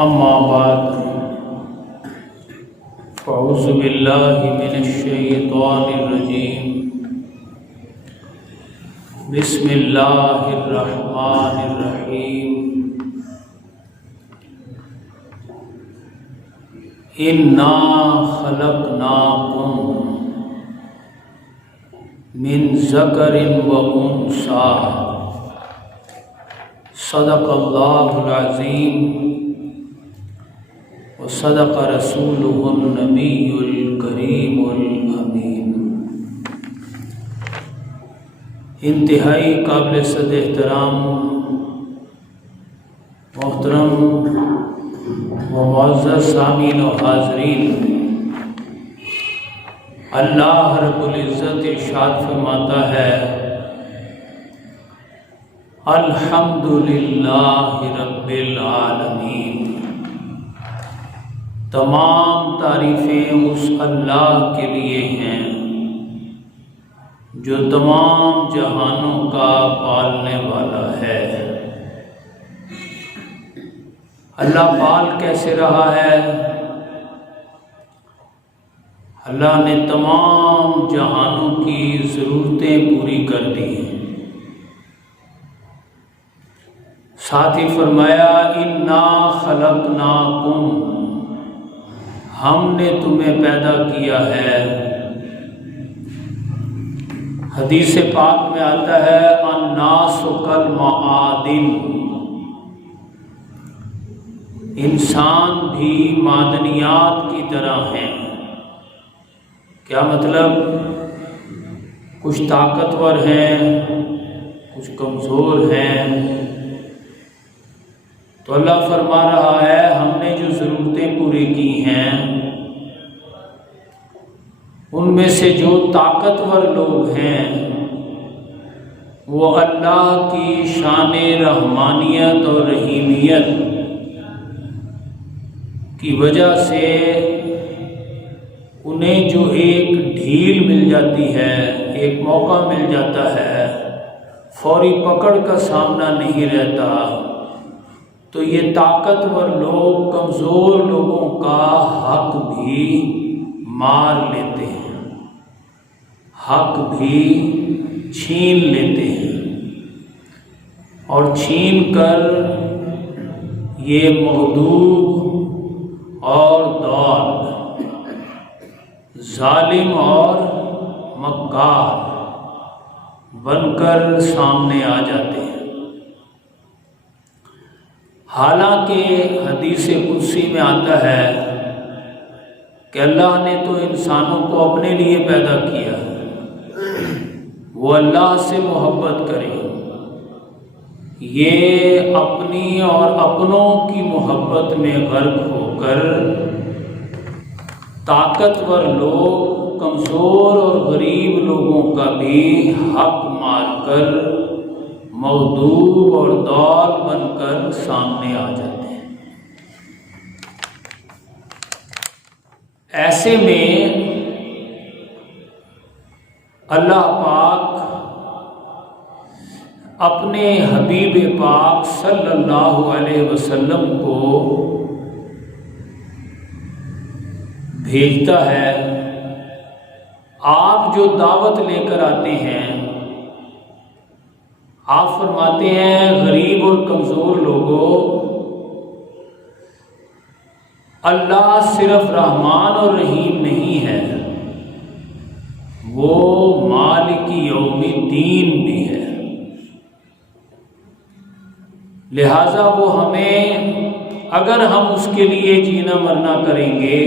اما بعد فاعوذ باللہ من الشیطان الرجیم بسم اللہ الرحمن الرحیم انا خلقناکم من ذکر و انثی صدق اللہ العظیم وصدق رسولہ النبی الکریم الامین۔ انتہائی قابل صد احترام محترم و معزز سامعین و حاضرین، اللہ رب العزت ارشاد فرماتا ہے الحمدللہ رب العالمین، تمام تعریفیں اس اللہ کے لیے ہیں جو تمام جہانوں کا پالنے والا ہے۔ اللہ پال کیسے رہا ہے؟ اللہ نے تمام جہانوں کی ضرورتیں پوری کر دی ہیں۔ ساتھ ہی فرمایا انا خلقناکم، ہم نے تمہیں پیدا کیا ہے۔ حدیث پاک میں آتا ہے الناس کالمعادن، انسان بھی معدنیات کی طرح ہیں۔ کیا مطلب؟ کچھ طاقتور ہیں، کچھ کمزور ہیں۔ تو اللہ فرما رہا ہے ہم نے جو ضرورتیں پوری کی ہیں ان میں سے جو طاقتور لوگ ہیں وہ اللہ کی شان رحمانیت اور رحیمیت کی وجہ سے انہیں جو ایک ڈھیل مل جاتی ہے، ایک موقع مل جاتا ہے، فوری پکڑ کا سامنا نہیں رہتا، تو یہ طاقتور لوگ کمزور لوگوں کا حق بھی مار لیتے ہیں، حق بھی چھین لیتے ہیں، اور چھین کر یہ مغضوب اور ضال، ظالم اور مکار بن کر سامنے آ جاتے ہیں۔ حالانکہ حدیث قدسی میں آتا ہے کہ اللہ نے تو انسانوں کو اپنے لیے پیدا کیا، وہ اللہ سے محبت کرے، یہ اپنی اور اپنوں کی محبت میں غرق ہو کر طاقتور لوگ کمزور اور غریب لوگوں کا بھی حق مار کر مغضوب اور ضال بن کر سامنے آ جاتے ہیں۔ ایسے میں اللہ پاک اپنے حبیب پاک صلی اللہ علیہ وسلم کو بھیجتا ہے۔ آپ جو دعوت لے کر آتے ہیں، آپ فرماتے ہیں غریب اور کمزور لوگوں، اللہ صرف رحمان اور رحیم نہیں ہے، وہ مالک یوم الدین بھی ہے، لہذا وہ ہمیں، اگر ہم اس کے لیے جینا مرنا کریں گے،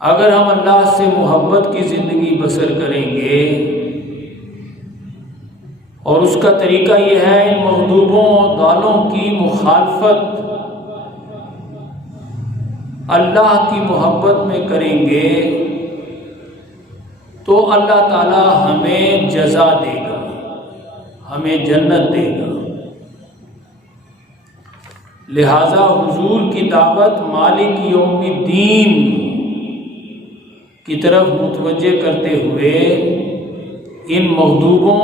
اگر ہم اللہ سے محبت کی زندگی بسر کریں گے، اور اس کا طریقہ یہ ہے ان مغضوبوں اور ضالوں کی مخالفت اللہ کی محبت میں کریں گے، تو اللہ تعالی ہمیں جزا دے گا، ہمیں جنت دے گا۔ لہذا حضور کی دعوت مالک یوم الدین کی طرف متوجہ کرتے ہوئے ان مغضوبوں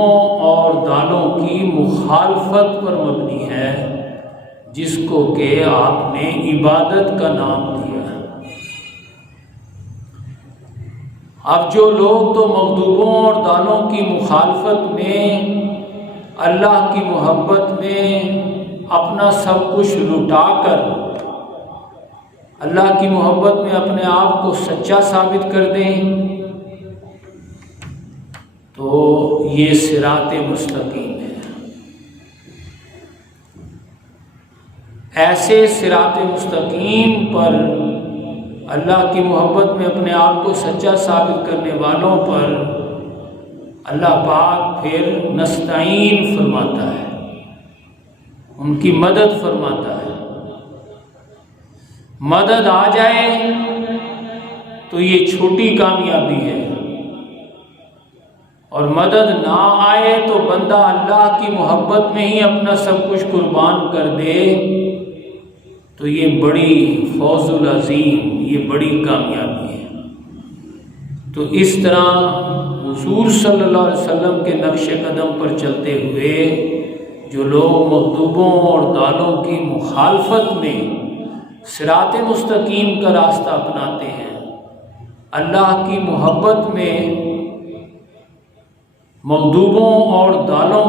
اور ضالوں کی مخالفت پر مبنی ہے، جس کو کہ آپ نے عبادت کا نام دیا۔ اب جو لوگ تو مغضوبوں اور ضالوں کی مخالفت میں، اللہ کی محبت میں اپنا سب کچھ لٹا کر اللہ کی محبت میں اپنے آپ کو سچا ثابت کر دیں، تو یہ صراط مستقیم ہے۔ ایسے صراط مستقیم پر اللہ کی محبت میں اپنے آپ کو سچا ثابت کرنے والوں پر اللہ پاک پھر نستعین فرماتا ہے، ان کی مدد فرماتا ہے۔ مدد آ جائے تو یہ چھوٹی کامیابی ہے، اور مدد نہ آئے تو بندہ اللہ کی محبت میں ہی اپنا سب کچھ قربان کر دے تو یہ بڑی فوز العظیم، یہ بڑی کامیابی ہے۔ تو اس طرح حضور صلی اللہ علیہ وسلم کے نقش قدم پر چلتے ہوئے جو لوگ مغضوبوں اور ضالوں کی مخالفت میں صراط مستقیم کا راستہ اپناتے ہیں، اللہ کی محبت میں مغضوبوں اور ضالوں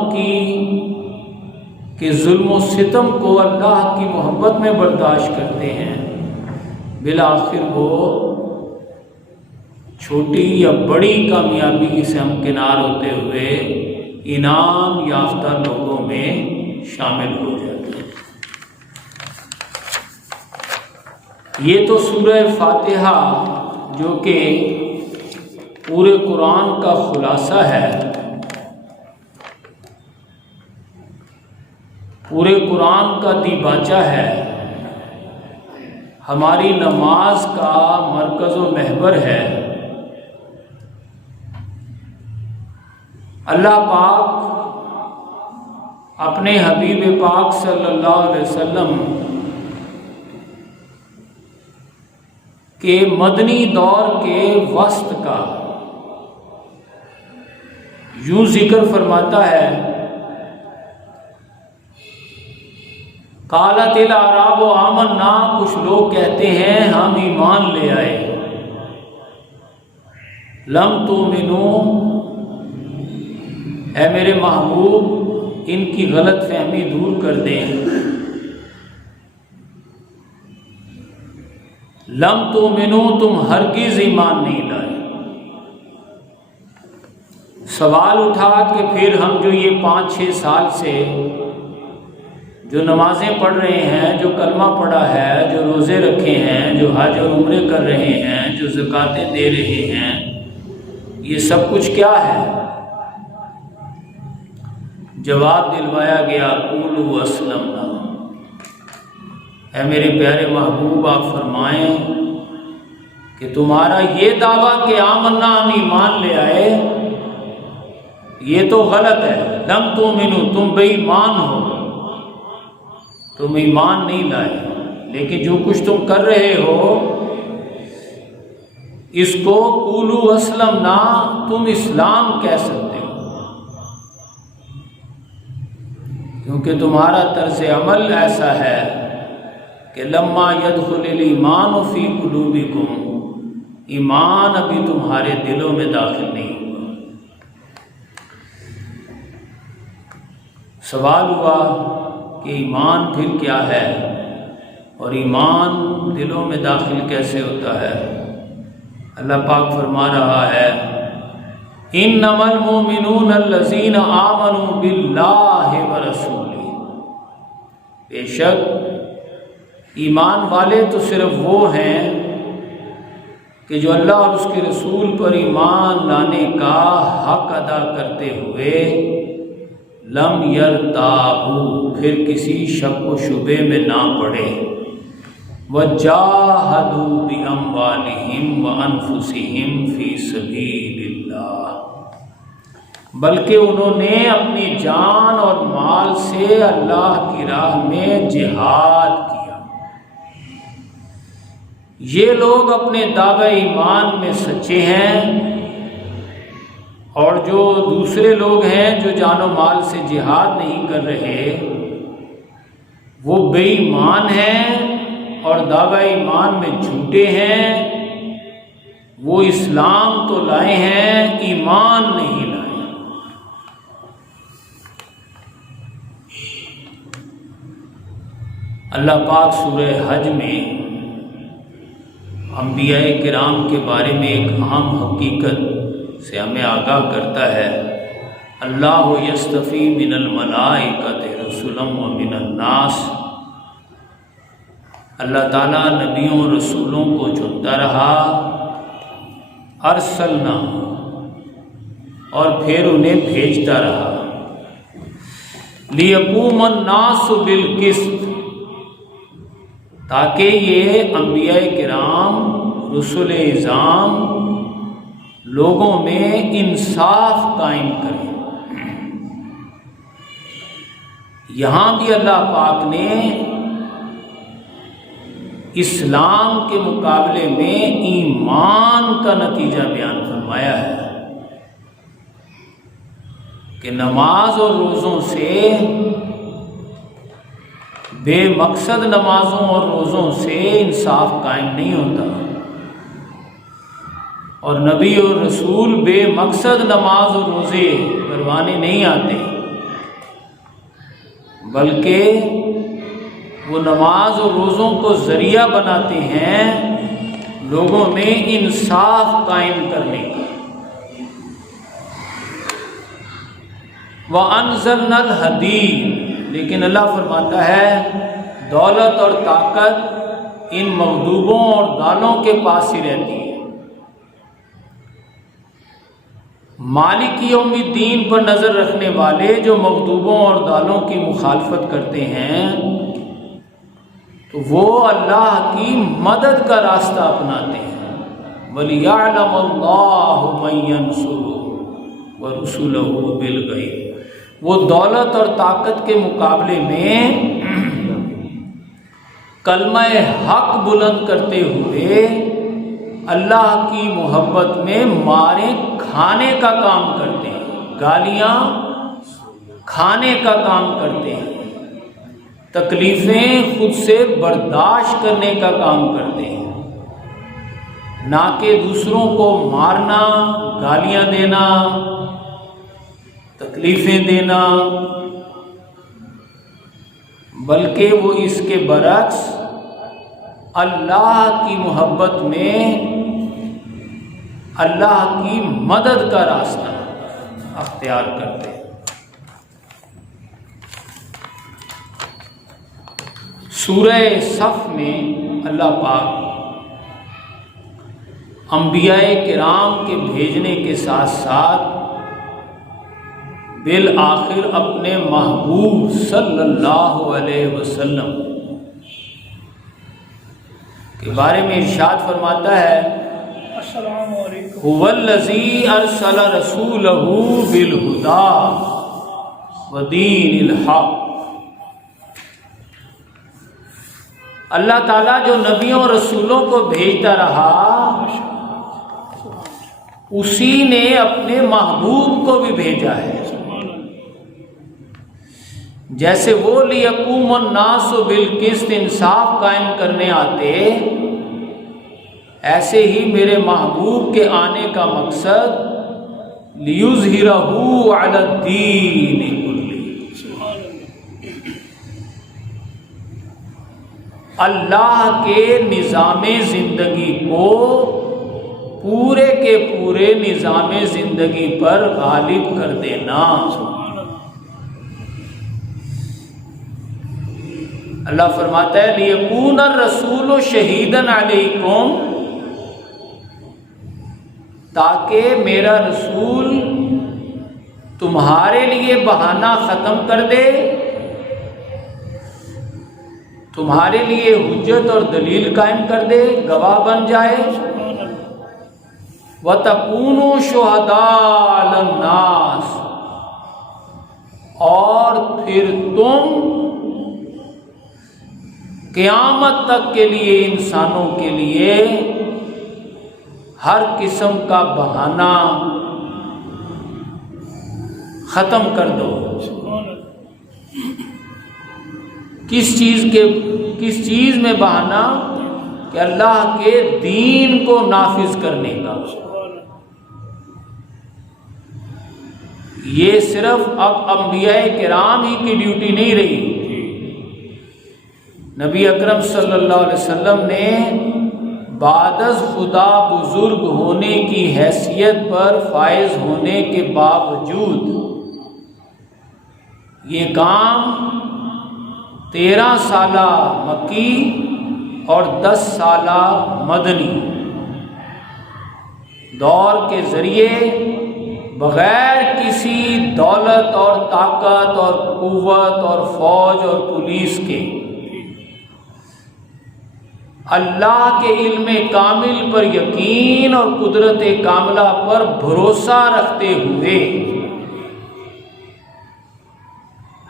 کے ظلم و ستم کو اللہ کی محبت میں برداشت کرتے ہیں، بالآخر وہ چھوٹی یا بڑی کامیابی سے ہمکنار ہوتے ہوئے انعام یافتہ لوگوں میں شامل ہو جاتے ہیں۔ یہ تو سورہ فاتحہ جو کہ پورے قرآن کا خلاصہ ہے، پورے قرآن کا دیباچہ ہے، ہماری نماز کا مرکز و محور ہے۔ اللہ پاک اپنے حبیب پاک صلی اللہ علیہ وسلم کے مدنی دور کے وسط کا یوں ذکر فرماتا ہے، قالت الاعراب آمنا، کچھ لوگ کہتے ہیں ہم ایمان لے آئے، لم تؤمنوا، اے میرے محبوب ان کی غلط فہمی دور کر دیں، لم تؤمنوا، تم ہرگز ایمان نہیں لائے۔ سوال اٹھا کہ پھر ہم جو یہ 5-6 سال سے جو نمازیں پڑھ رہے ہیں، جو کلمہ پڑھا ہے، جو روزے رکھے ہیں، جو حج اور عمرے کر رہے ہیں، جو زکاتیں دے رہے ہیں، یہ سب کچھ کیا ہے؟ جواب دلوایا گیا، قولوا اسلمنا، اے میرے پیارے محبوب آپ فرمائیں کہ تمہارا یہ دعویٰ کہ آمنا، ہم ایمان لے آئے، یہ تو غلط ہے۔ لم تؤمنوا، تم بے ایمان ہو، تم ایمان نہیں لائے، لیکن جو کچھ تم کر رہے ہو اس کو قولوا اسلمنا، تم اسلام کہہ سکتے ہو، کیونکہ تمہارا طرز عمل ایسا ہے کہ لما يدخل الایمان فی قلوبکم، ایمان ابھی تمہارے دلوں میں داخل نہیں ہوا۔ سوال ہوا کہ ایمان پھر کیا ہے اور ایمان دلوں میں داخل کیسے ہوتا ہے؟ اللہ پاک فرما رہا ہے، انما المؤمنون الذین آمنوا باللہ ورسولہ، بے شک ایمان والے تو صرف وہ ہیں کہ جو اللہ اور اس کے رسول پر ایمان لانے کا حق ادا کرتے ہوئے لم یرتابوا، پھر کسی شک و شبے میں نہ پڑے، وجاہدوا باموالہم وانفسہم فی سبیل اللہ، بلکہ انہوں نے اپنی جان اور مال سے اللہ کی راہ میں جہاد کیا۔ یہ لوگ اپنے دعوی ایمان میں سچے ہیں، اور جو دوسرے لوگ ہیں جو جان و مال سے جہاد نہیں کر رہے، وہ بے ایمان ہیں اور دعوی ایمان میں جھوٹے ہیں، وہ اسلام تو لائے ہیں ایمان نہیں لائے۔ اللہ پاک سورہ حج میں انبیاء کرام کے بارے میں ایک اہم حقیقت سے ہمیں آگاہ کرتا ہے، اللہ یصطفی من الملائکۃ رسلا ومن الناس۔ اللہ تعالیٰ نبیوں رسولوں کو چنتا رہا، ارسلنا، اور پھر انہیں بھیجتا رہا، لیقوم الناس بالقسط، تاکہ یہ انبیاء کرام رسول اعظام لوگوں میں انصاف قائم کریں۔ یہاں بھی اللہ پاک نے اسلام کے مقابلے میں ایمان کا نتیجہ بیان فرمایا ہے کہ نماز اور روزوں سے، بے مقصد نمازوں اور روزوں سے انصاف قائم نہیں ہوتا، اور نبی اور رسول بے مقصد نماز اور روزے کروانے نہیں آتے، بلکہ وہ نماز اور روزوں کو ذریعہ بناتے ہیں لوگوں میں انصاف قائم کرنے کا۔ وَأَنزَلْنَا الْحَدِيدَ، لیکن اللہ فرماتا ہے دولت اور طاقت ان مغضوبوں اور دالوں کے پاس ہی رہتی ہے۔ مالک یوم الدین پر نظر رکھنے والے جو مغضوبوں اور دالوں کی مخالفت کرتے ہیں تو وہ اللہ کی مدد کا راستہ اپناتے ہیں۔ وَلِيَعْلَمَ اللَّهُ مَن يَنصُرُهُ وَرُسُلَهُ بِالْغَيْبِ، وہ دولت اور طاقت کے مقابلے میں کلمہ حق بلند کرتے ہوئے اللہ کی محبت میں مارے کھانے کا کام کرتے ہیں، گالیاں کھانے کا کام کرتے ہیں، تکلیفیں خود سے برداشت کرنے کا کام کرتے ہیں، نہ کہ دوسروں کو مارنا، گالیاں دینا، تکلیفیں دینا، بلکہ وہ اس کے برعکس اللہ کی محبت میں اللہ کی مدد کا راستہ اختیار کرتے ہیں۔ سورہ صف میں اللہ پاک انبیاء کرام کے بھیجنے کے ساتھ ساتھ بالآخر اپنے محبوب صلی اللہ علیہ وسلم کے بارے میں ارشاد فرماتا ہے، السلام علیکم، هو الذی ارسل رسولہ بالہدی ودین الحق۔ اللہ تعالیٰ جو نبیوں اور رسولوں کو بھیجتا رہا، اسی نے اپنے محبوب کو بھی بھیجا ہے۔ جیسے وہ لیقوم الناس بالقسط، انصاف قائم کرنے آتے، ایسے ہی میرے محبوب کے آنے کا مقصد لیظہرہ علی الدین کلہ، اللہ کے نظام زندگی کو پورے کے پورے نظام زندگی پر غالب کر دینا۔ اللہ فرماتا ہے لیکون الرسول شہیداً علیکم، تاکہ میرا رسول تمہارے لیے بہانہ ختم کر دے، تمہارے لیے حجت اور دلیل قائم کر دے، گواہ بن جائے۔ وَتَكُونُوا شُهَدَاءَ عَلَى النَّاسِ، اور پھر تم قیامت تک کے لیے انسانوں کے لیے ہر قسم کا بہانہ ختم کر دو۔ کس چیز میں بہانا؟ کہ اللہ کے دین کو نافذ کرنے کا۔ یہ صرف اب انبیاء کرام ہی کی ڈیوٹی نہیں رہی، نبی اکرم صلی اللہ علیہ وسلم نے بعد از خدا بزرگ ہونے کی حیثیت پر فائز ہونے کے باوجود یہ کام 13 سالہ مکی اور 10 سالہ مدنی دور کے ذریعے بغیر کسی دولت اور طاقت اور قوت اور فوج اور پولیس کے اللہ کے علم کامل پر یقین اور قدرت کاملہ پر بھروسہ رکھتے ہوئے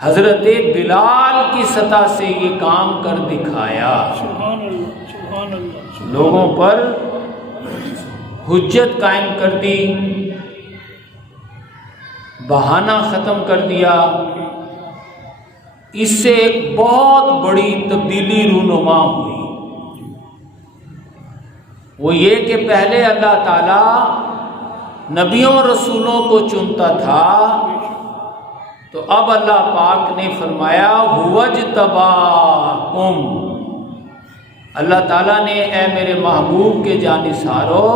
حضرت بلال کی سطح سے یہ کام کر دکھایا، لوگوں پر حجت قائم کر دی، بہانہ ختم کر دیا۔ اس سے ایک بہت بڑی تبدیلی رونما ہوئی، وہ یہ کہ پہلے اللہ تعالیٰ نبیوں رسولوں کو چنتا تھا، تو اب اللہ پاک نے فرمایا "وَاجْتَبَاكُمْ"، اللہ تعالیٰ نے اے میرے محبوب کے جانثارو،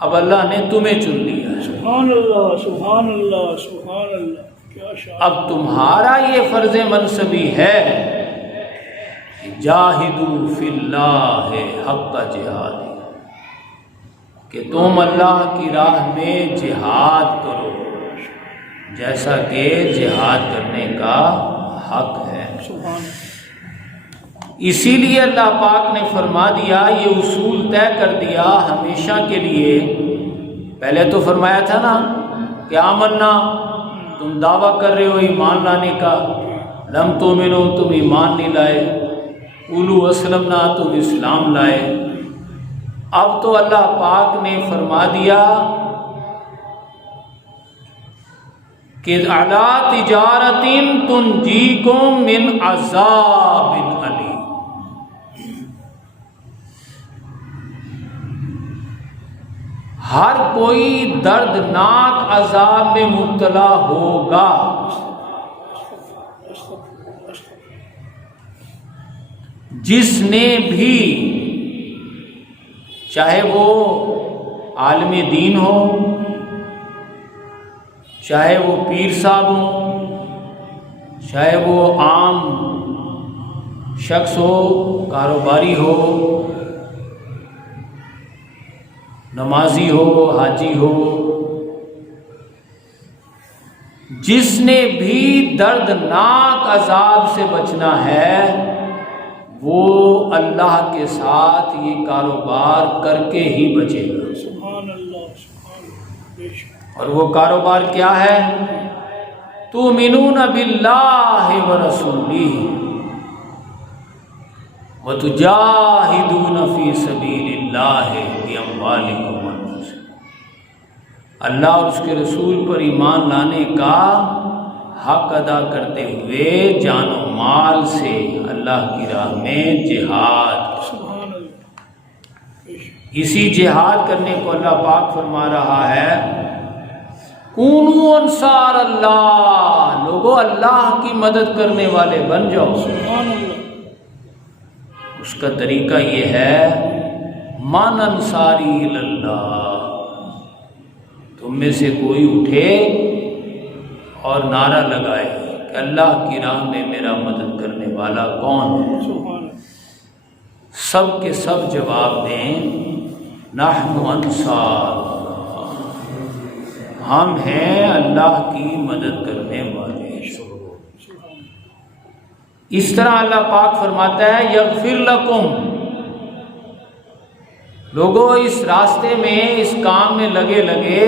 اب اللہ نے تمہیں چن لیا۔ سبحان اللہ، سبحان اللہ، سبحان اللہ، کیا شان۔ اب تمہارا یہ فرض منصبی ہے کہ جاہدوا فی اللہ حق جہاد، کہ تم اللہ کی راہ میں جہاد کرو جیسا کہ جہاد کرنے کا حق ہے۔ اسی لیے اللہ پاک نے فرما دیا، یہ اصول طے کر دیا ہمیشہ کے لیے۔ پہلے تو فرمایا تھا نا کہ آمنا، تم دعویٰ کر رہے ہو ایمان لانے کا، لم تؤمنو، تم ایمان نہیں لائے، قولوا اسلمنا، تم اسلام لائے۔ اب تو اللہ پاک نے فرما دیا کہ علی تجارت تنجیکم من عذاب علیم، ہر کوئی دردناک عذاب میں مبتلا ہوگا، جس نے بھی، چاہے وہ عالم دین ہو، چاہے وہ پیر صاحب ہوں، چاہے وہ عام شخص ہو، کاروباری ہو، نمازی ہو، حاجی ہو، جس نے بھی دردناک عذاب سے بچنا ہے وہ اللہ کے ساتھ یہ کاروبار کر کے ہی بچے گا۔ سبحان اللہ، سبحان اللہ۔ اور وہ کاروبار کیا ہے؟ تؤمنون باللہ ورسولہ وتجاہدون فی سبیل اللہ باموالکم وانفسکم، اللہ اور اس کے رسول پر ایمان لانے کا حق ادا کرتے ہوئے جان و مال سے اللہ کی راہ میں جہاد۔ سبحان اللہ۔ اسی جہاد کرنے کو اللہ پاک فرما رہا ہے کونوا انصار اللہ، لوگو اللہ کی مدد کرنے والے بن جاؤ۔ سبحان اللہ۔ اس کا طریقہ یہ ہے من انصاری اللہ، تم میں سے کوئی اٹھے اور نعرہ لگائے کہ اللہ کی راہ میں میرا مدد کرنے والا کون ہے؟ سبحان اللہ۔ سب کے سب جواب دیں نحن انصار، ہم ہیں اللہ کی مدد کرنے والے۔ اس طرح اللہ پاک فرماتا ہے یغفر لکم، لوگوں اس راستے میں، اس کام میں لگے لگے،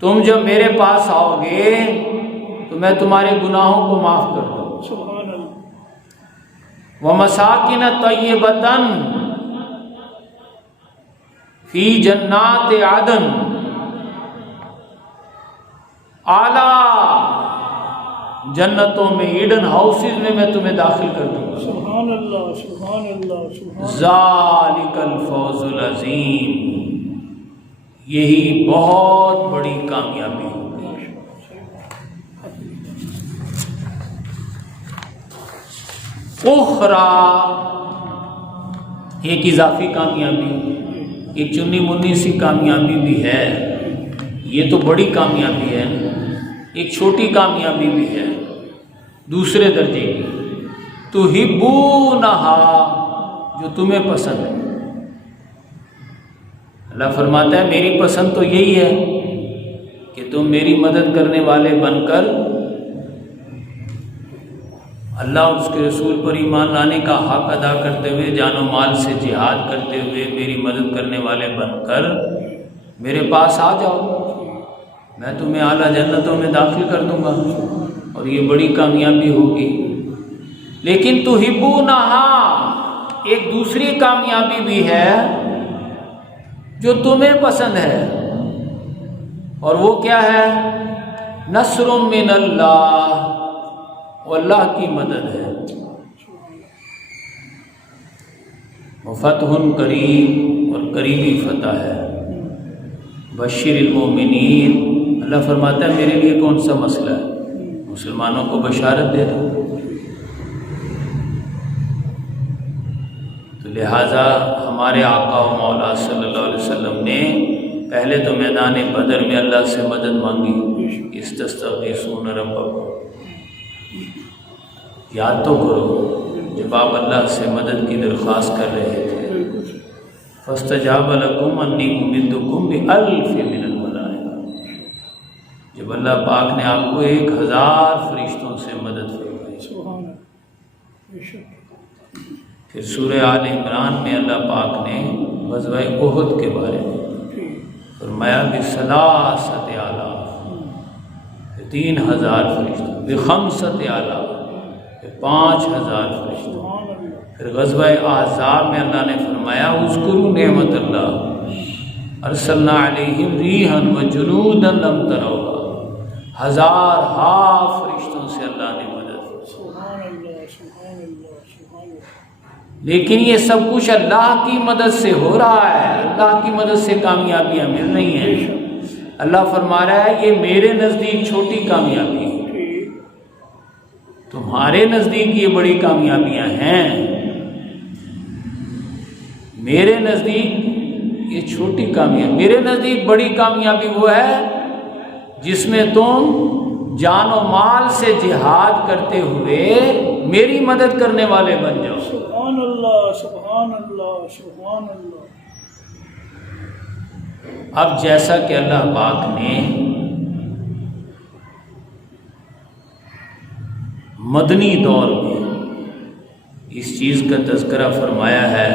تم جب میرے پاس آؤ گے تو میں تمہارے گناہوں کو معاف کر دوں۔ سبحان اللہ۔ ومساکن طیبۃ فی جنات عدن، اعلیٰ جنتوں میں، ایڈن ہاؤسز میں تمہیں داخل کر دوں گا۔ سبحان اللہ سبحان اللہ سبحان ذالک الفوز العظیم، یہی بہت بڑی کامیابی ہے۔ اخرى، ایک اضافی کامیابی، ایک چنی منی سی کامیابی بھی ہے، یہ تو بڑی کامیابی ہے، ایک چھوٹی کامیابی بھی ہے دوسرے درجے کی، تحبونہا، جو تمہیں پسند ہے۔ اللہ فرماتا ہے میری پسند تو یہی ہے کہ تم میری مدد کرنے والے بن کر اللہ اور اس کے رسول پر ایمان لانے کا حق ادا کرتے ہوئے، جان و مال سے جہاد کرتے ہوئے میری مدد کرنے والے بن کر میرے پاس آ جاؤ، میں تمہیں اعلیٰ جنتوں میں داخل کر دوں گا، اور یہ بڑی کامیابی ہوگی۔ لیکن تحبونہا، ایک دوسری کامیابی بھی ہے جو تمہیں پسند ہے، اور وہ کیا ہے؟ نصر من اللہ، وہ اللہ کی مدد ہے، وفتح قریب، اور قریبی فتح ہے۔ بشر المومنین، اللہ فرماتا ہے میرے لیے کون سا مسئلہ ہے، مسلمانوں کو بشارت دے دو۔ تو لہٰذا ہمارے آقا و مولا صلی اللہ علیہ وسلم نے پہلے تو میدان بدر میں اللہ سے مدد مانگی، استستغیثون ربکم، یاد تو کرو جب آپ اللہ سے مدد کی درخواست کر رہے تھے، فاستجاب لکم انی ممدکم بألف من الملائکہ، جب اللہ پاک نے آپ کو 1000 فرشتوں سے مدد فرمائی۔ سبحان اللہ۔ پھر سورہ آل عمران میں اللہ پاک نے غزوہ احد کے بارے میں فرمایا بثلاثۃ آلاف، 3000 فرشتوں، بخمسۃ آلاف، 5000 فرشتوں۔ پھر غزوہ احزاب میں اللہ نے فرمایا اذکروا نعمت اللہ ارسلنا علیہم ریحا وجنودا لم تروها، 1000 فرشتوں سے اللہ نے مدد کی۔ سبحان اللہ سبحان اللہ سبحان اللہ۔ لیکن یہ سب کچھ اللہ کی مدد سے ہو رہا ہے، اللہ کی مدد سے کامیابیاں مل رہی ہیں۔ اللہ فرما رہا ہے یہ میرے نزدیک چھوٹی کامیابی ہے، تمہارے نزدیک یہ بڑی کامیابیاں ہیں، میرے نزدیک یہ چھوٹی کامیابی، میرے نزدیک بڑی کامیابی وہ ہے جس میں تم جان و مال سے جہاد کرتے ہوئے میری مدد کرنے والے بن جاؤ۔ سبحان اللہ سبحان اللہ سبحان اللہ۔ اب جیسا کہ اللہ پاک نے مدنی دور میں اس چیز کا تذکرہ فرمایا ہے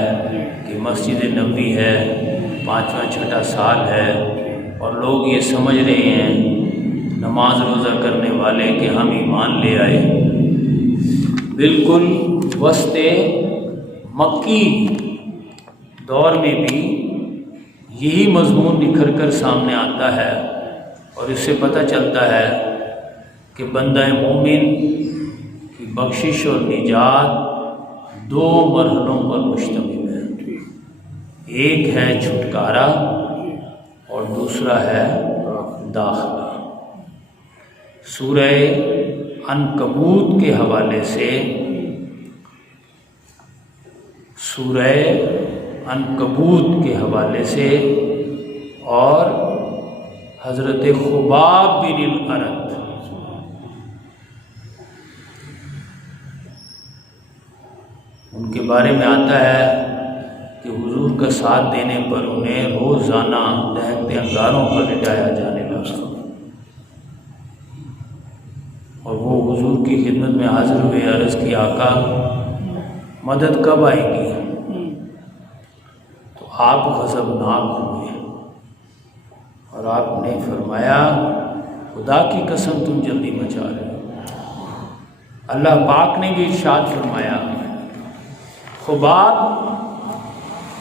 کہ مسجد نبوی ہے، 5واں 6ٹھا سال ہے، اور لوگ یہ سمجھ رہے ہیں نماز روزہ کرنے والے کہ ہم ایمان لے آئے، بالکل وسط مکی دور میں بھی یہی مضمون نکھر کر سامنے آتا ہے، اور اس سے پتہ چلتا ہے کہ بندہ مومن کی بخشش اور نجات 2 مرحلوں پر مشتمل ہے، ایک ہے چھٹکارا اور دوسرا ہے داخلہ۔ سورہ عنکبوت کے حوالے سے، سورہ عنکبوت کے حوالے سے اور حضرت خباب بن الارت ان کے بارے میں آتا ہے کہ حضور کا ساتھ دینے پر انہیں روزانہ دہکتے انگاروں پر لٹایا جانے لگا، اور وہ حضور کی خدمت میں حاضر ہوئے، عرض کی آقا مدد کب آئے گی؟ تو آپ غضبناک ہوئے اور آپ نے فرمایا خدا کی قسم تم جلدی مچا رہے ہو۔ اللہ پاک نے بھی ارشاد فرمایا خباب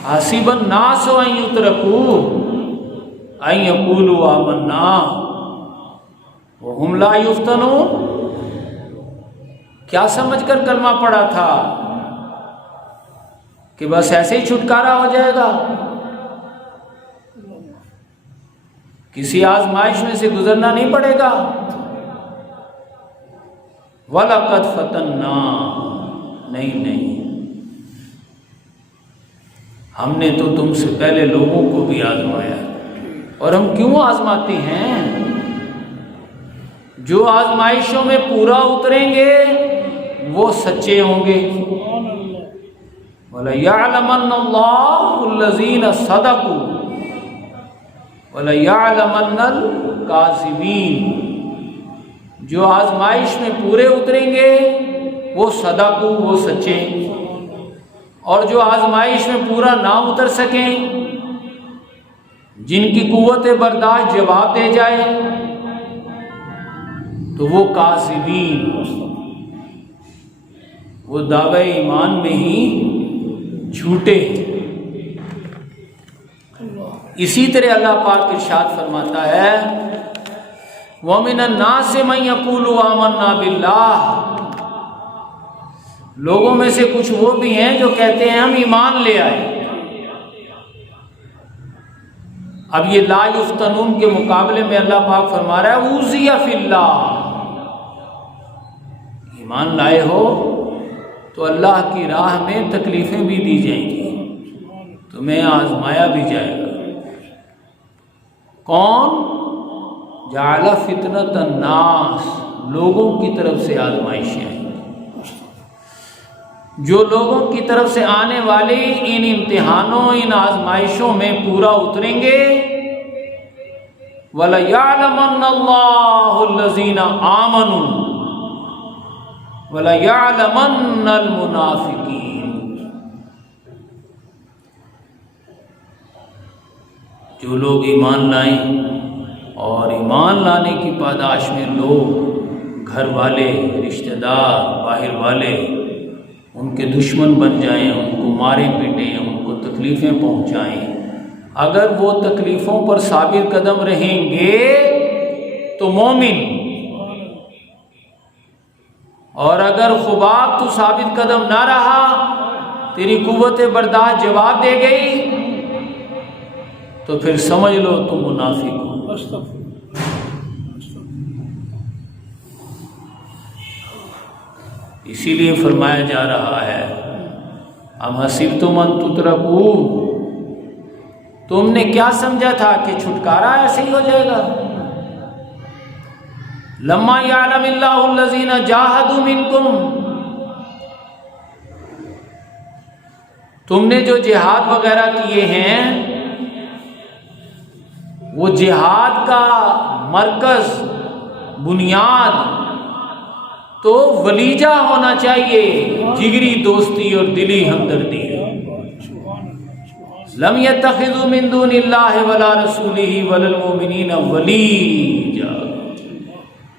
حسب الناس ان یترکوا ان یقولوا آمنا وهم لا یفتنون، کیا سمجھ کر کلمہ پڑھا تھا کہ بس ایسے ہی چھٹکارا ہو جائے گا؟ کسی آزمائش میں سے گزرنا نہیں پڑے گا۔ وَلَقَدْ فَتَنَّا، نہیں، ہم نے تو تم سے پہلے لوگوں کو بھی آزمایا، اور ہم کیوں آزماتے ہیں؟ جو آزمائشوں میں پورا اتریں گے وہ سچے ہوں گے۔ وَلَيَعْلَمَنَّ اللَّهُ الَّذِينَ صَدَقُوا وَلَيَعْلَمَنَّ الْكَاذِبِينَ۔ جو آزمائش میں پورے اتریں گے وہ صدقوا، وہ سچے، اور جو آزمائش میں پورا نہ اتر سکیں، جن کی قوت برداشت جواب دے جائے، تو وہ کاذبین، وہ دعوی ایمان میں ہی جھوٹے ہیں۔ اسی طرح اللہ پاک ارشاد فرماتا ہے وَمِنَ النَّاسِ مَن يَقُولُ آمَنَّا بِاللَّهِ، لوگوں میں سے کچھ وہ بھی ہیں جو کہتے ہیں ہم ایمان لے آئے۔ اب یہ لا یفتنون کے مقابلے میں اللہ پاک فرما رہا ہے اوذی فی اللہ، ایمان لائے ہو تو اللہ کی راہ میں تکلیفیں بھی دی جائیں گی، تمہیں آزمایا بھی جائے گا۔ کون؟ جعل فتنۃ الناس، لوگوں کی طرف سے آزمائشیں آئیں، جو لوگوں کی طرف سے آنے والی ان امتحانوں، ان آزمائشوں میں پورا اتریں گے، وَلَيَعْلَمَنَّ اللَّهُ الَّذِينَ آمَنُوا وَلَيَعْلَمَنَّ الْمُنَافِقِينَ۔ جو لوگ ایمان لائیں اور ایمان لانے کی پاداش میں لوگ، گھر والے، رشتہ دار، باہر والے ان کے دشمن بن جائیں، ان کو ماریں پیٹیں، ان کو تکلیفیں پہنچائیں، اگر وہ تکلیفوں پر ثابت قدم رہیں گے تو مومن، اور اگر خباب تو ثابت قدم نہ رہا، تیری قوت برداشت جواب دے گئی، تو پھر سمجھ لو تم منافق ہو۔ اسی لیے فرمایا جا رہا ہے ام حسبتم ان تترکوا، تم نے کیا سمجھا تھا کہ چھٹکارا ایسے ہی ہو جائے گا؟ لما یعلم اللہ الذین جاہدوا منکم، تم نے جو جہاد وغیرہ کیے ہیں، وہ جہاد کا مرکز، بنیاد تو ولیجہ ہونا چاہیے، جگری دوستی اور دلی ہمدردی۔ لم يتخذوا من دون اللہ ولا رسولہ ولا المؤمنین ولیجہ،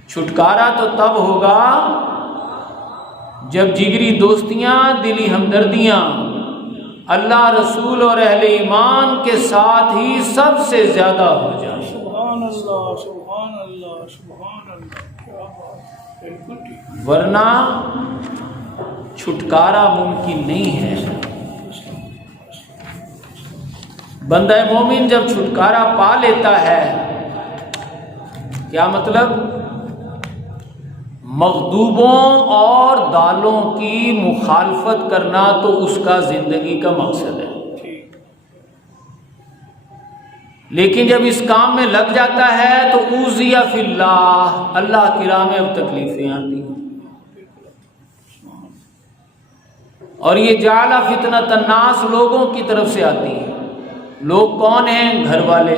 چھٹکارا تو تب ہوگا جب جگری دوستیاں، دلی ہمدردیاں اللہ، رسول اور اہل ایمان کے ساتھ ہی سب سے زیادہ ہو جائیں۔ سبحان اللہ، سبحان اللہ، سبحان اللہ، کیا بات ہے، ورنہ چھٹکارا ممکن نہیں ہے۔ بندہ مومن جب چھٹکارا پا لیتا ہے، کیا مطلب؟ مغضوبوں اور ضالوں کی مخالفت کرنا تو اس کا زندگی کا مقصد ہے، لیکن جب اس کام میں لگ جاتا ہے تو اوذی فی اللہ، اللہ کی راہ میں اب تکلیفیں آتی ہیں۔ اور یہ جعل فتنۃ الناس لوگوں کی طرف سے آتی ہے۔ لوگ کون ہیں؟ گھر والے،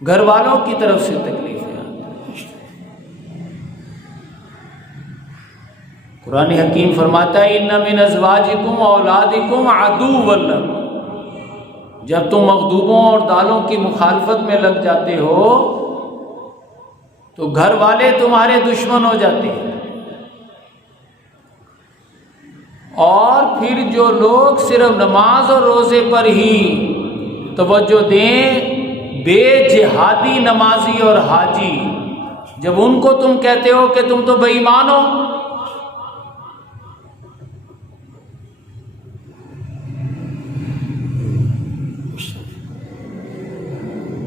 گھر والوں کی طرف سے تکلیفیں آتی ہیں۔ قرآن حکیم فرماتا ہے ان من ازواجکم اولادکم عدوا لکم، جب تم مغضوبوں اور ضالوں کی مخالفت میں لگ جاتے ہو تو گھر والے تمہارے دشمن ہو جاتے ہیں، اور پھر جو لوگ صرف نماز اور روزے پر ہی توجہ دیں، بے جہادی نمازی اور حاجی جب ان کو تم کہتے ہو کہ تم تو بے ایمان ہو،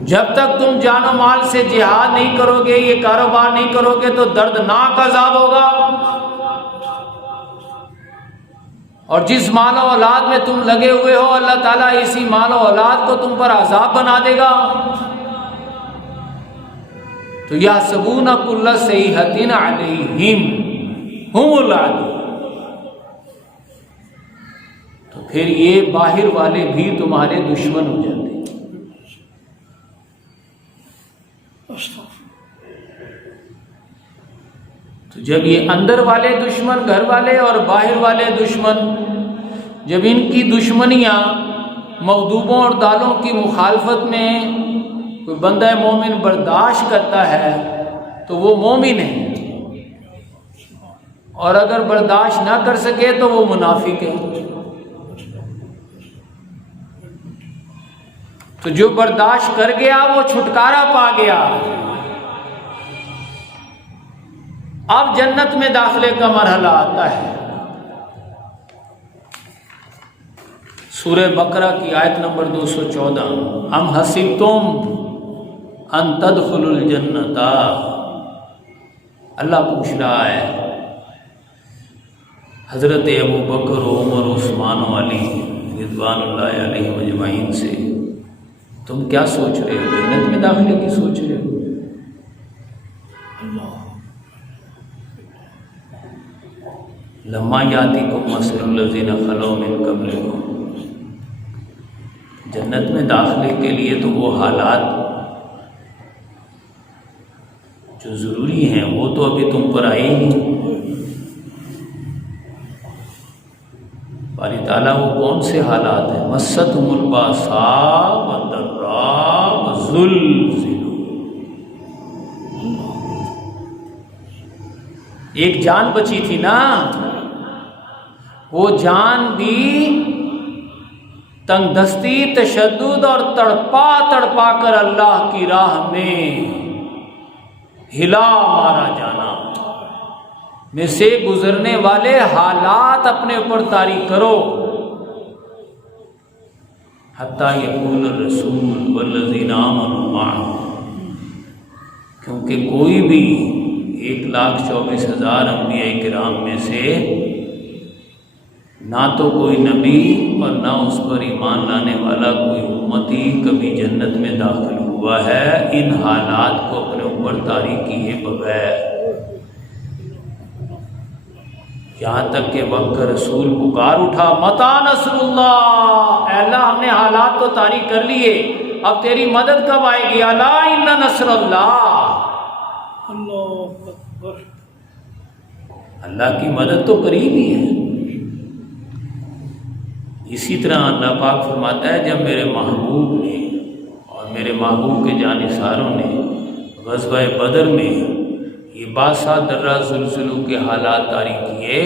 جب تک تم جان و مال سے جہاد نہیں کرو گے، یہ کاروبار نہیں کرو گے تو دردناک عذاب ہوگا، اور جس مال و اولاد میں تم لگے ہوئے ہو اللہ تعالیٰ اسی مال و اولاد کو تم پر عذاب بنا دے گا۔ تو یحسبون کل صیحۃ علیہم ہم العدو، تو پھر یہ باہر والے بھی تمہارے دشمن ہو جاتے ہیں۔ تو جب یہ اندر والے دشمن، گھر والے اور باہر والے دشمن، جب ان کی دشمنیاں مغضوبوں اور دالوں کی مخالفت میں کوئی بندہ مومن برداشت کرتا ہے تو وہ مومن ہے، اور اگر برداشت نہ کر سکے تو وہ منافق ہے۔ تو جو برداشت کر گیا وہ چھٹکارا پا گیا، اب جنت میں داخلے کا مرحلہ آتا ہے۔ سورہ بقرہ کی آیت نمبر 214، ام حسبتم ان تدخلوا الجنت، اللہ پوچھ رہا ہے حضرت ابو بکر و عمر و عثمان و علی رضوان اللہ علیہم اجمعین سے، تم کیا سوچ رہے ہو؟ جنت میں داخلے کی سوچ رہے ہو؟ لما یاتیکم مثل الذین خلو من قبلکم، جنت میں داخلے کے لیے تو وہ حالات جو ضروری ہیں وہ تو ابھی تم پر آئے ہی نہیں۔ باری تعالیٰ وہ کون سے حالات ہیں؟ مستہم الباساء والضراء وزلزلوا، ایک جان بچی تھی نا، وہ جان بھی تنگ دستی، تشدد اور تڑپا تڑپا کر اللہ کی راہ میں ہلا مارا جانا میں سے گزرنے والے حالات اپنے اوپر طاری کرو، حتیٰ یقول الرسول والذین آمنوا معہ، کیونکہ کوئی بھی 1,24,000 انبیاء کرام میں سے نہ تو کوئی نبی اور نہ اس پر ایمان لانے والا کوئی امتی کبھی جنت میں داخل ہوا ہے ان حالات کو اپنے اوپر طاری کیے بغیر، یہاں تک کہ وقت رسول پکار اٹھا متی نصر اللہ، اے اللہ ہم نے حالات تو طاری کر لیے، اب تیری مدد کب آئے گی؟ الا ان نصر اللہ، اللہ اکبر، اللہ کی مدد تو قریب ہی ہے۔ اسی طرح اللہ پاک فرماتا ہے جب میرے محبوب نے اور میرے محبوب کے جانثاروں نے غزوہ بدر میں یہ باسا درہ زلزلوں کے حالات طاری کیے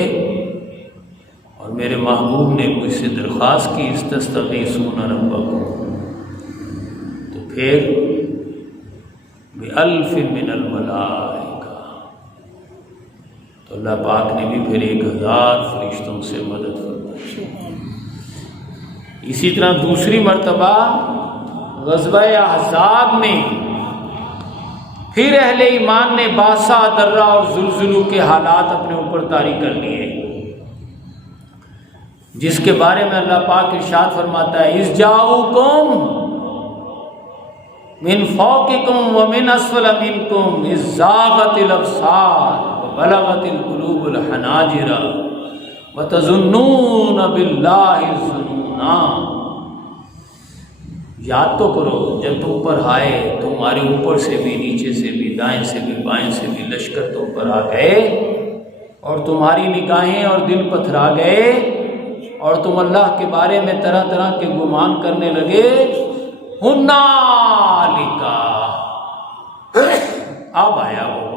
اور میرے محبوب نے مجھ سے درخواست کی استستغیثون ربکم، تو پھر بِأَلْفٍ مِّنَ الْمَلَائِکَةِ، تو اللہ پاک نے بھی پھر 1000 فرشتوں سے مدد فرمائی۔ اسی طرح دوسری مرتبہ غزوہ احزاب میں پھر اہل ایمان نے باسا درہ اور زلزلوں کے حالات اپنے اوپر طاری کر لیے، جس کے بارے میں اللہ پاک ارشاد فرماتا ہے اذ جاؤکم من فوقکم ومن اسفل منکم اذ زاغت الابصار وبلغت القلوب الحناجر وتظنون باللہ الظنون، یاد تو کرو جب تم پر آئے تمہارے اوپر سے بھی نیچے سے بھی دائیں سے بھی بائیں سے بھی لشکر تم پر آ گئے اور تمہاری نگاہیں اور دل پتھرا گئے اور تم اللہ کے بارے میں طرح طرح کے گمان کرنے لگے، ہنالک، اب آیا وہ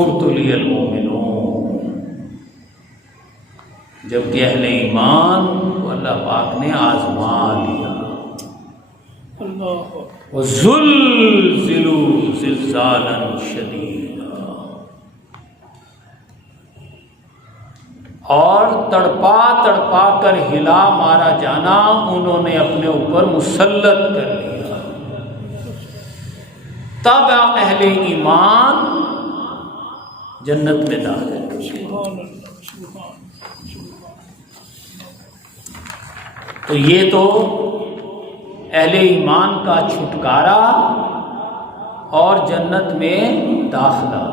ابتلی المؤمنون، جبکہ اہل ایمان کو اللہ پاک نے آزما لیا، اللہ وَزُلْزِلُوا زِلْزَالًا شَدِيدًا، اور تڑپا تڑپا کر ہلا مارا جانا انہوں نے اپنے اوپر مسلط کر لیا۔ تب اہل ایمان جنت میں داخل ہوئے۔ سبحان اللہ، سبحان سبحان۔ تو یہ تو اہل ایمان کا چھٹکارا اور جنت میں داخلہ،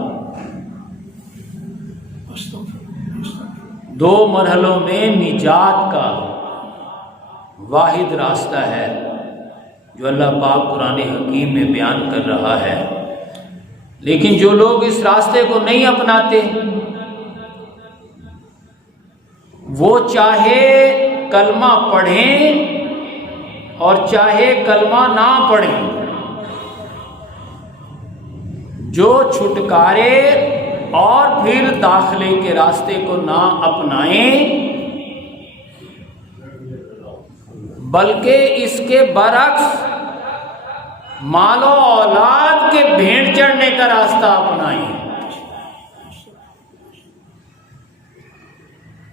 دو مرحلوں میں نجات کا واحد راستہ ہے جو اللہ پاک قرآن حکیم میں بیان کر رہا ہے۔ لیکن جو لوگ اس راستے کو نہیں اپناتے، وہ چاہے کلمہ پڑھیں اور چاہے کلمہ نہ پڑھیں، جو چھٹکارے اور پھر داخلے کے راستے کو نہ اپنائیں، بلکہ اس کے برعکس مال و اولاد کے بھیڑ چڑھنے کا راستہ اپنائیں،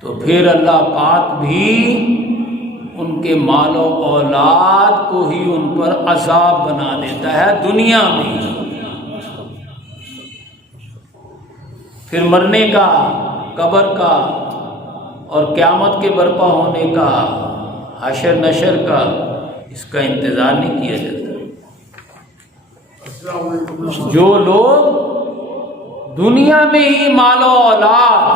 تو پھر اللہ پاک بھی ان کے مال و اولاد کو ہی ان پر عذاب بنا دیتا ہے دنیا میں، پھر مرنے کا، قبر کا اور قیامت کے برپا ہونے کا، حشر نشر کا، اس کا انتظار نہیں کیا جاتا۔ جو لوگ دنیا میں ہی مال و اولاد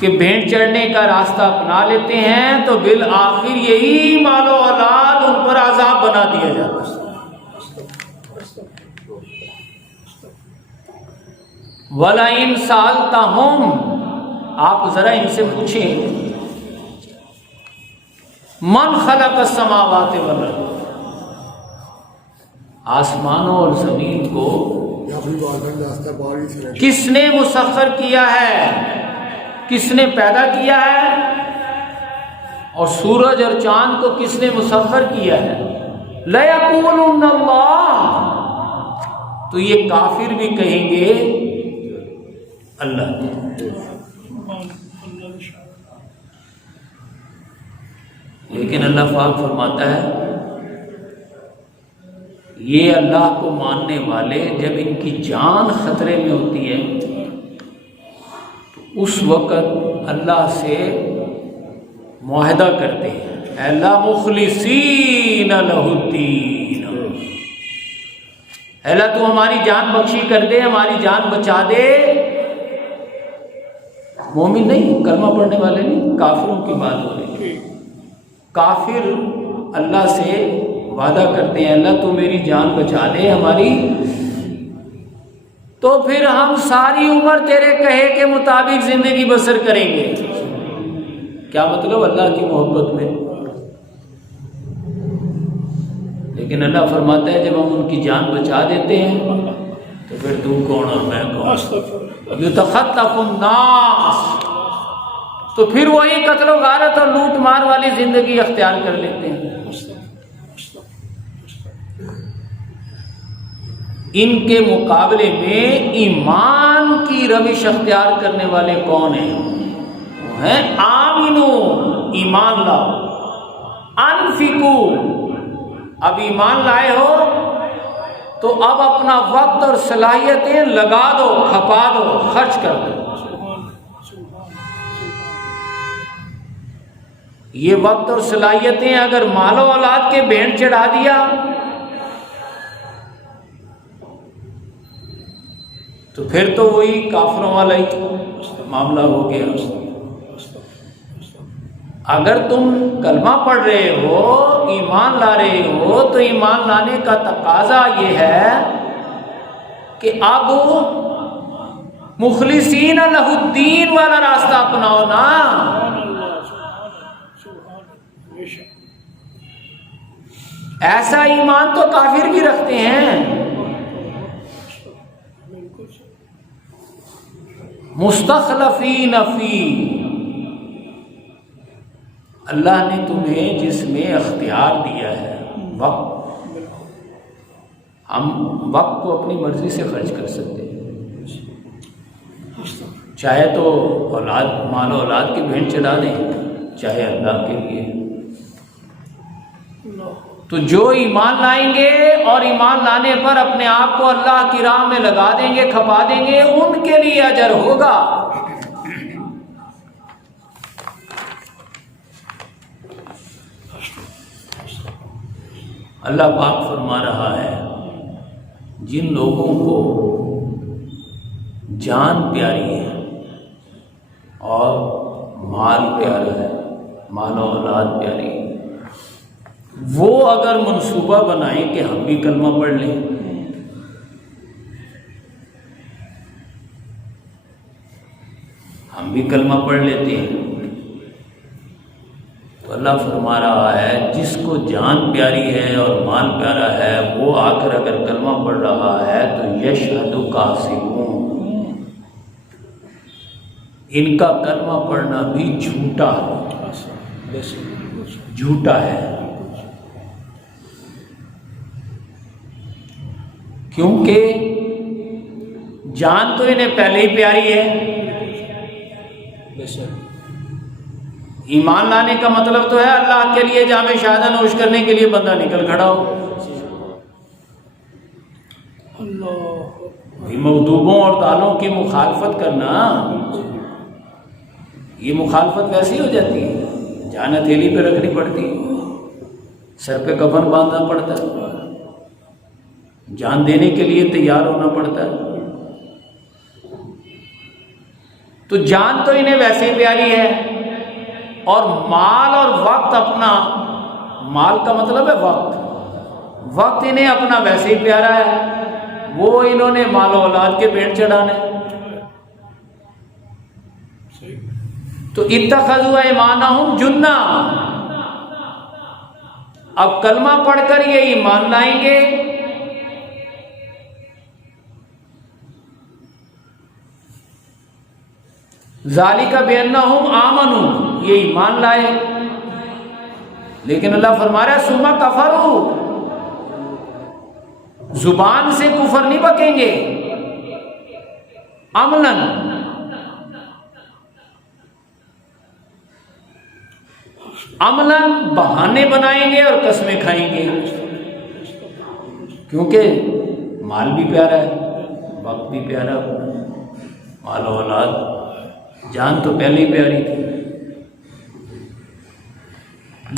کہ بھیڑ چڑھنے کا راستہ اپنا لیتے ہیں تو بالآخر یہی مال و اولاد ان پر عذاب بنا دیا جاتا ہے۔ وَلَئِن سَأَلْتَهُمْ، آپ ذرا ان سے پوچھیں، من خلق السماوات والارض، آسمانوں اور زمین کو کس نے مسخر کیا ہے، کس نے پیدا کیا ہے، اور سورج اور چاند کو کس نے مسخر کیا ہے؟ لَيَقُولُنَّ اللَّهُ، تو یہ کافر بھی کہیں گے اللہ۔ لیکن اللہ پاک فرماتا ہے یہ اللہ کو ماننے والے جب ان کی جان خطرے میں ہوتی ہے تو اس وقت اللہ سے معاہدہ کرتے ہیں، اے اللہ مخلصین لہ الدین، اے اللہ تو ہماری جان بخشی کر دے، ہماری جان بچا دے۔ مومن نہیں، کلمہ پڑھنے والے نہیں، کافروں کی بات ہو رہی ہے۔ کافر اللہ سے وعدہ کرتے ہیں اللہ تو میری جان بچا دے ہماری، تو پھر ہم ساری عمر تیرے کہے کے مطابق زندگی بسر کریں گے۔ کیا مطلب؟ اللہ کی محبت میں۔ لیکن اللہ فرماتا ہے جب ہم ان کی جان بچا دیتے ہیں تو پھر تم کون اور میں کون؟ یتخطف الناس، تو پھر وہی قتل و غارت اور لوٹ مار والی زندگی اختیار کر لیتے ہیں۔ ان کے مقابلے میں ایمان کی روش اختیار کرنے والے کون ہیں؟ وہ ہیں آمنو، ایمان لاؤ، انفقو، اب ایمان لائے ہو تو اب اپنا وقت اور صلاحیتیں لگا دو، کھپا دو، خرچ کر دو۔ یہ وقت اور صلاحیتیں اگر مال و اولاد کے بھیڑ چڑھا دیا تو پھر تو وہی کافروں والا ہی معاملہ ہو گیا۔ اگر تم کلمہ پڑھ رہے ہو، ایمان لا رہے ہو، تو ایمان لانے کا تقاضا یہ ہے کہ اب مخلصین لہ الدین والا راستہ اپناؤ نا۔ ایسا ایمان تو کافر بھی رکھتے ہیں، مستخلفین فی، اللہ نے تمہیں جس میں اختیار دیا ہے وقت، ہم وقت کو اپنی مرضی سے خرچ کر سکتے ہیں، چاہے تو اولاد مال و اولاد کی بھیٹ چڑھا دیں، چاہے اللہ کے لیے۔ تو جو ایمان لائیں گے اور ایمان لانے پر اپنے آپ کو اللہ کی راہ میں لگا دیں گے، کھپا دیں گے، ان کے لیے اجر ہوگا۔ اللہ پاک فرما رہا ہے جن لوگوں کو جان پیاری ہے اور مال پیارا ہے، مال و اولاد پیاری ہے، وہ اگر منصوبہ بنائیں کہ ہم بھی کلمہ پڑھ لیں، ہم بھی کلمہ پڑھ لیتے ہیں، تو اللہ فرما رہا ہے جس کو جان پیاری ہے اور مال پیارا ہے وہ آ کر اگر کلمہ پڑھ رہا ہے تو یشہد کاذبون، ان کا کلمہ پڑھنا بھی جھوٹا ہے، جھوٹا ہے، کیونکہ جان تو انہیں پہلے ہی پیاری ہے۔ ایمان لانے کا مطلب تو ہے اللہ کے لیے جام شہادہ نوش کرنے کے لیے بندہ نکل کھڑا ہو، مغدوبوں اور دالوں کی مخالفت کرنا، یہ مخالفت ویسی ہو جاتی ہے، جان ہتھیلی پہ رکھنی پڑتی ہے، سر پہ کفن باندھنا پڑتا ہے، جان دینے کے لیے تیار ہونا پڑتا ہے۔ تو جان تو انہیں ویسے ہی پیاری ہے، اور مال اور وقت اپنا، مال کا مطلب ہے وقت، وقت انہیں اپنا ویسے ہی پیارا ہے، وہ انہوں نے مال و اولاد کے پیٹ چڑھانے۔ تو اتخذوا ایمانہم جنہ، اب کلمہ پڑھ کر یہ ایمان لائیں گے، ذالک بانہم آمنوا، یہ ایمان لائے، لیکن اللہ فرما رہا ہے ثم کفروا، زبان سے کفر نہیں بکیں گے، عملاً، عملاً بہانے بنائیں گے اور قسمیں کھائیں گے، کیونکہ مال بھی پیارا ہے، وقت بھی پیارا ہے، مال و اولاد، جان تو پہلے ہی پیاری تھی۔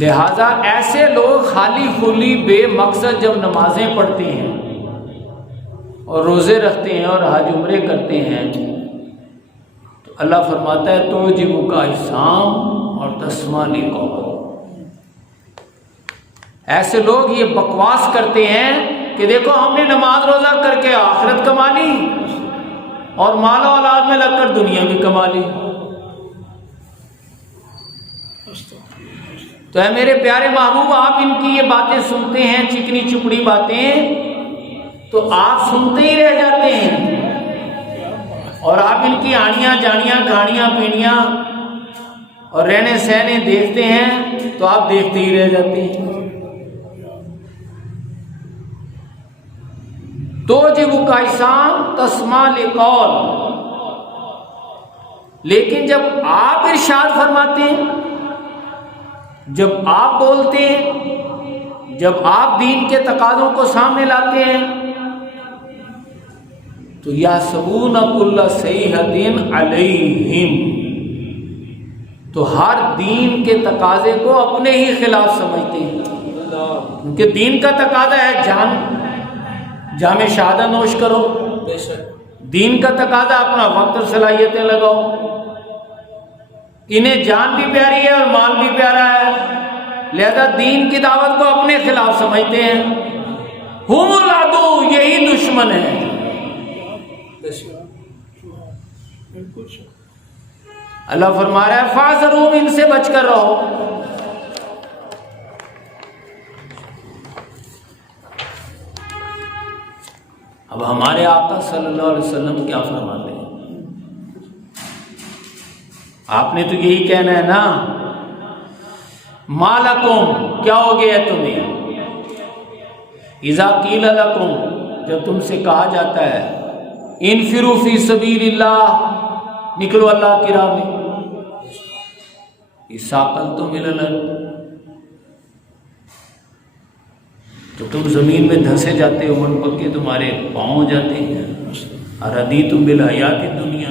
لہذا ایسے لوگ خالی خولی بے مقصد جب نمازیں پڑھتے ہیں اور روزے رکھتے ہیں اور حج عمرے کرتے ہیں تو اللہ فرماتا ہے توجبک اجسام اور تسمع لقول، ایسے لوگ یہ بکواس کرتے ہیں کہ دیکھو ہم نے نماز روزہ کر کے آخرت کما لی اور مال و اولاد میں لگ کر دنیا بھی کما لی۔ تو اے میرے پیارے محبوب، آپ ان کی یہ باتیں سنتے ہیں، چکنی چپڑی باتیں، تو آپ سنتے ہی رہ جاتے ہیں، اور آپ ان کی آڑیاں جانیاں کھاڑیاں پینیاں اور رہنے سہنے دیکھتے ہیں تو آپ دیکھتے ہی رہ جاتے ہیں۔ توجبک اجسام تسمع لقول، لیکن جب آپ ارشاد فرماتے ہیں، جب آپ بولتے ہیں، جب آپ دین کے تقاضوں کو سامنے لاتے ہیں تو یحسبون کل صیحۃ علیہم، تو ہر دین کے تقاضے کو اپنے ہی خلاف سمجھتے ہیں، کیونکہ دین کا تقاضا ہے جام شہادہ نوش کرو، دین کا تقاضا اپنا وقت اور صلاحیتیں لگاؤ، انہیں جان بھی پیاری ہے اور مال بھی پیارا ہے، لہذا دین کی دعوت کو اپنے خلاف سمجھتے ہیں، ہم العدو، یہی دشمن ہے۔ اللہ فرما رہا ہے فاحذرہم، ان سے بچ کر رہو۔ اب ہمارے آقا صلی اللہ علیہ وسلم کیا فرماتے ہیں؟ آپ نے تو یہی کہنا ہے نا مالکم کیا ہو گیا تمہیں، اذا قیل لکم جب تم سے کہا جاتا ہے انفروا فی سبیل اللہ نکلو اللہ کی راہ میں، ثاقلتم الی الارض تو تم زمین میں دھنسے جاتے ہو، من پکے تمہارے پاؤں ہو جاتے ہیں، اردیتم بالحیات الدنیا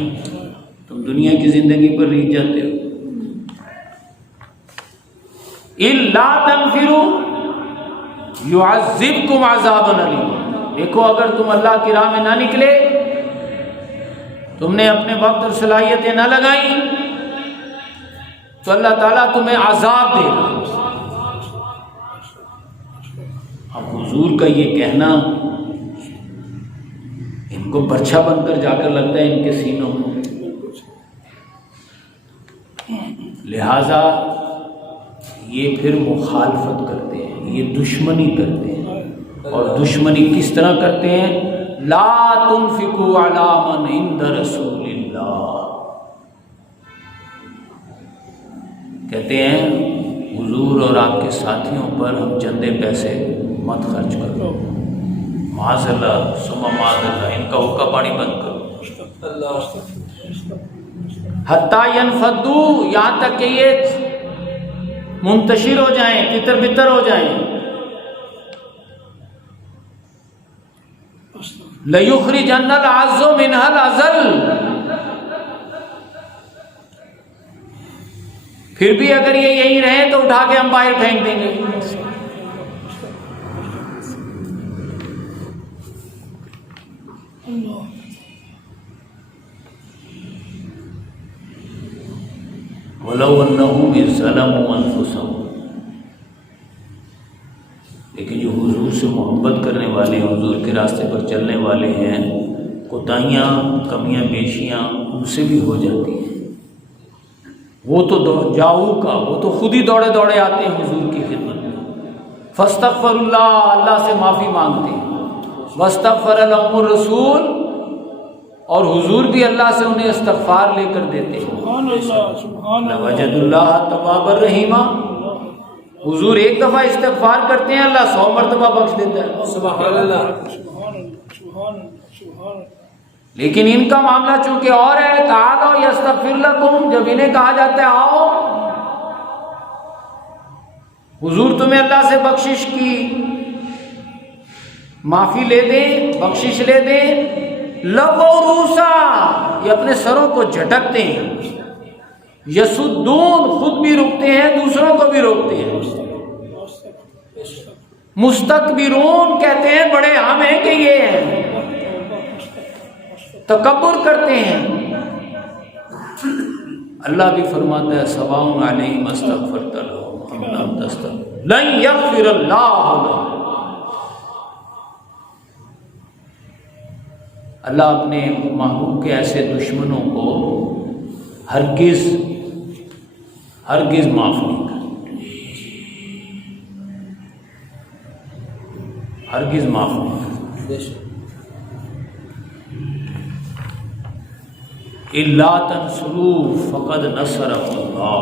تم دنیا کی زندگی پر ریجھ جاتے ہو، الا تنفروا يعذبكم عذابا اليما، دیکھو اگر تم اللہ کی راہ میں نہ نکلے، تم نے اپنے وقت اور صلاحیتیں نہ لگائیں تو اللہ تعالیٰ تمہیں عذاب دے گا۔ اب حضور کا یہ کہنا ان کو برچھا بن کر جا کر لگتا ہے ان کے سینوں میں، لہذا یہ پھر مخالفت کرتے ہیں، یہ دشمنی کرتے ہیں، اور دشمنی کس طرح کرتے ہیں؟ لا تنفقوا علی من عند رسول اللہ، کہتے ہیں حضور اور آپ کے ساتھیوں پر ہم چندے پیسے مت خرچ کرو، معاذ اللہ ثم معاذ اللہ، ان کا حقہ پانی بند کرو، حتیٰ ینفدوا یہاں تک کہ یہ منتشر ہو جائیں، تتر بتر ہو جائیں، لَيُخْرِجَنَّ الْعَزُّ مِنْهَا الْأَذَلَّ، پھر بھی اگر یہ یہی رہیں تو اٹھا کے ہم باہر پھینک دیں گے۔ وَلَوْ أَنَّهُمْ إِذْ ظَلَمُوا أَنفُسَهُمْ، لیکن جو حضور سے محبت کرنے والے ہیں، حضور کے راستے پر چلنے والے ہیں، کوتاہیاں کمیاں بیشیاں ان سے بھی ہو جاتی ہیں، وہ تو جاؤ کا وہ تو خود ہی دوڑے دوڑے آتے ہیں حضور کی خدمت میں، فاستغفر اللہ سے معافی مانگتے ہیں، واستغفر لهم الرسول، اور حضور بھی اللہ سے انہیں استغفار لے کر دیتے ہیں، سبحان اللہ سبحان اللہ، وجد اللہ توابا رحیما، حضور ایک دفعہ استغفار کرتے ہیں اللہ 100 مرتبہ بخش دیتا ہے، سبحان اللہ سبحان اللہ سبحان اللہ سبحان اللہ۔ لیکن ان کا معاملہ چونکہ اور ہے، تعالوا یستغفر لکم، جب انہیں کہا جاتا ہے آؤ حضور تمہیں اللہ سے بخشش کی معافی لے دیں، بخشش لے دیں، لغو روسا، یہ اپنے سروں کو جھٹکتے ہیں، یسدون، خود بھی رکتے ہیں دوسروں کو بھی روکتے ہیں، مستکبرون، کہتے ہیں بڑے ہم ہیں کہ یہ ہیں، تکبر کرتے ہیں۔ اللہ بھی فرماتا ہے سواء علیہم استغفرت لهم ام لم تستغفر لن یغفر اللہ لهم، اللہ اپنے محبوب کے ایسے دشمنوں کو ہرگز معاف نہیں کرتا، ہرگز معاف نہیں کرتا۔ الا تنصروا فقد نصرہ اللہ،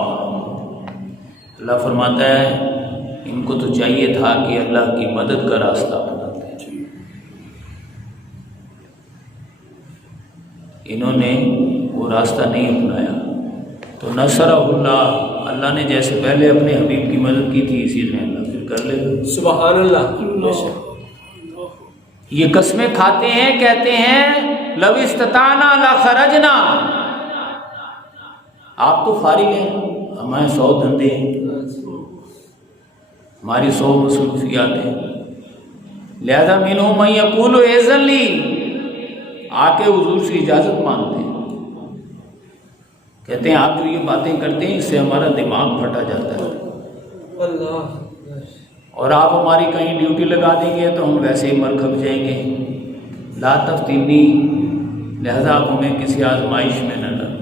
اللہ فرماتا ہے ان کو تو چاہیے تھا کہ اللہ کی مدد کا راستہ اپناتے، انہوں نے وہ راستہ نہیں اپنایا تو نصرہ اللہ، اللہ نے جیسے پہلے اپنے حبیب کی مدد کی تھی اسی نے اللہ پھر کر لے گا۔ سبحان اللہ۔ یہ قسمیں کھاتے ہیں، کہتے ہیں لو استطعنا لخرجنا، آپ تو فارغ ہیں، ہمارے 100 دھندے ہیں، ہماری 100 مصروفیات ہیں، لہذا منہم من یقول اذن لی، آ کے حضور سے اجازت مانگتے ہیں، کہتے ہیں آپ جو یہ باتیں کرتے ہیں اس سے ہمارا دماغ پھٹا جاتا ہے، اللہ، اور آپ ہماری کہیں ڈیوٹی لگا دیں گے تو ہم ویسے ہی مر کھپ جائیں گے، لا تفتنی، لہذا آپ ہمیں کسی آزمائش میں نہ ڈالیں۔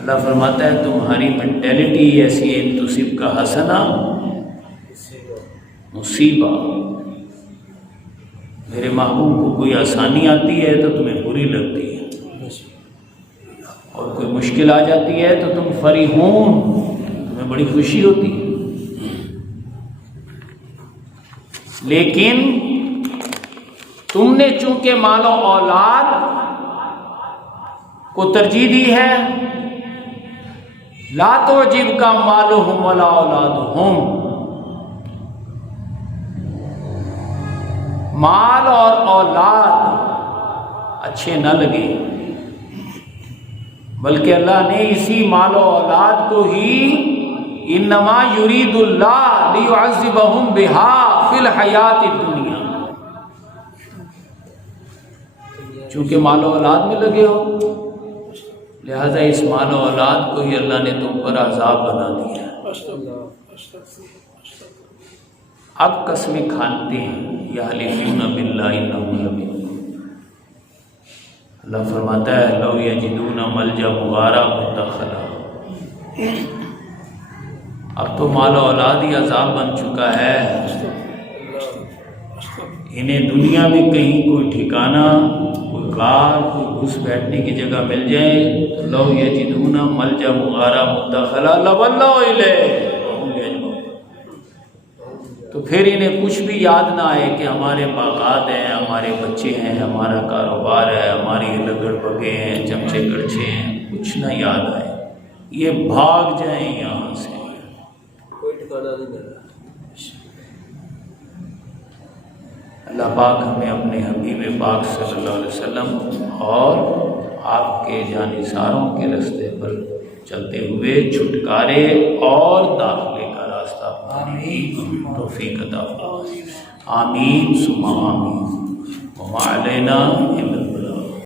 اللہ فرماتا ہے تمہاری مینٹیلٹی ایسی ہے، تصیب کا حسنہ مصیبہ، میرے محبوب کو کوئی آسانی آتی ہے تو تمہیں بری لگتی ہے، اور کوئی مشکل آ جاتی ہے تو تم فریحون، تمہیں تمہیں بڑی خوشی ہوتی ہے، لیکن تم نے چونکہ مال و اولاد کو ترجیح دی ہے، لا تعجبک اموالہم ولا اولادہم، مال اور اولاد اچھے نہ لگے، بلکہ اللہ نے اسی مال و اولاد کو ہی انما یرید اللہ لیعذبہم بہا فی الحیات الدنیا، چونکہ مال و اولاد میں لگے ہو لہذا اس مال و اولاد کو ہی اللہ نے تم پر عذاب بنا دیا ہے۔ اب قسمیں کھانتے ہیں، یحلفون باللہ انہم لمنکم، اللہ فرماتا ہے لو یجدون ملجا مغارا مدخلا، اب تو مال و اولاد ہی عذاب بن چکا ہے، انہیں دنیا میں کہیں کوئی ٹھکانہ، کوئی غار، کوئی گھس بیٹھنے کی جگہ مل جائے تو لو یجدون ملجا مغارا مدخلا لولوا الیہ، تو پھر انہیں کچھ بھی یاد نہ آئے کہ ہمارے باغات ہیں، ہمارے بچے ہیں، ہمارا کاروبار ہے، ہماری لگڑ بگے ہیں، چمچے گڑچے ہیں، کچھ نہ یاد آئے، یہ بھاگ جائیں یہاں سے، کوئی ٹھکانہ نہیں مل رہا۔ اللہ پاک ہمیں اپنے حبیب پاک صلی اللہ علیہ وسلم اور آپ کے جانثاروں کے راستے پر چلتے ہوئے چھٹکارے اور داخلے کا راستہ پانے کی توفیق عطا فرمائے، آمین ثم آمین، وما علینا